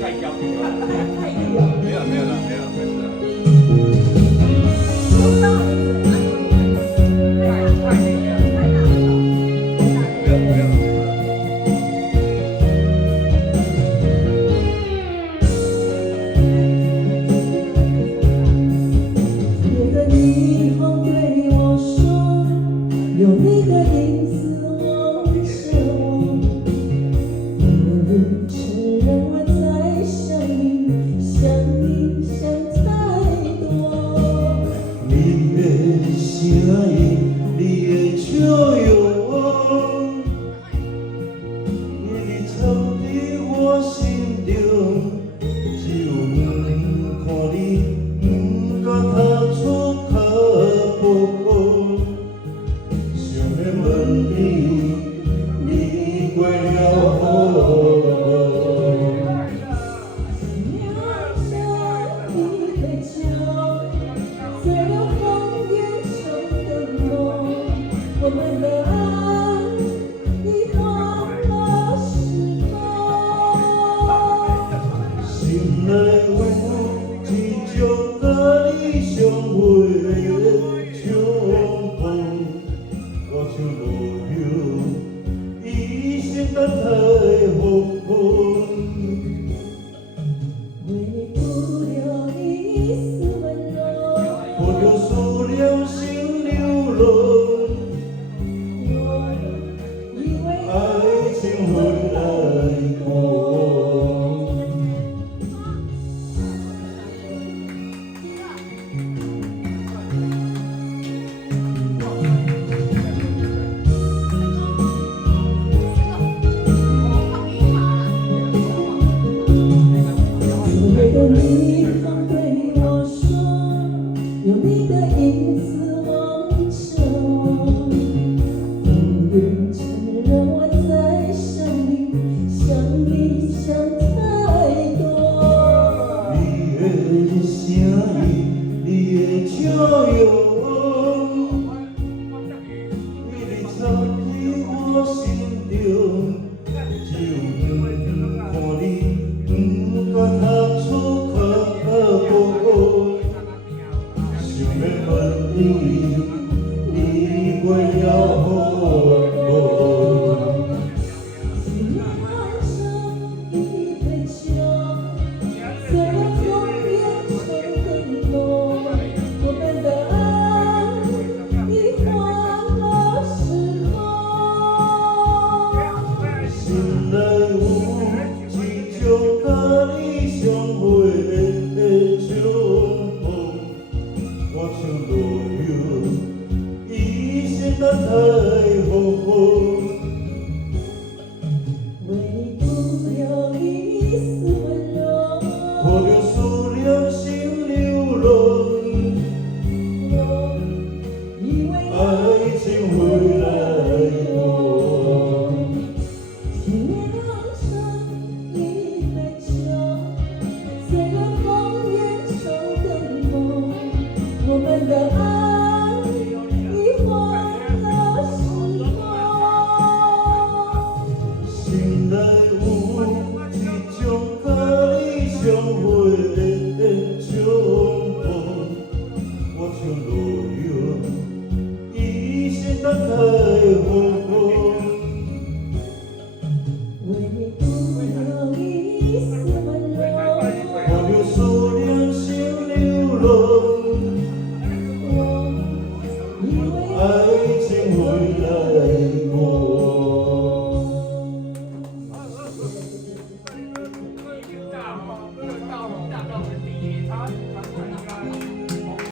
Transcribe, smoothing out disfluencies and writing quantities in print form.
没有没有了，没有，没事了。不要不要。夜的霓虹对我说，有你的影子望着我，不承认我在想你，想你想太多。你的声音，你的笑容，一直藏在我心中。只有看你，不敢踏出脚步。想要问你，你过了雨。亮着一杯酒，醉了红颜中的梦，我们的爱已换了时空。心内有一种甲你相会的冲动，我像落叶，一生等待风风。为你不留一丝温柔，不着思念心流浪，我以为爱情回来过。夜的霓虹对我说，有你的影子望着我，不愿承认我在想你，想你想太多。你的声音，你的笑容，一直藏在我心中。只有看你，不敢踏出脚步。想要问你，你过了雨。亮着一杯酒，醉了红颜中的梦，我们的爱已换了时空。心内有一种甲你相会的冲动，我像落叶，一生等待风风。为你不留一丝温柔，不着思念心流浪，我以为爱情回来过。天亮着一杯酒，醉了红颜中的梦，我们的爱已换了时空。心内有一种甲你相会的冲动，我像落叶，一生等待风风。为你不留一丝温柔，不着思念心流浪，我以为爱情回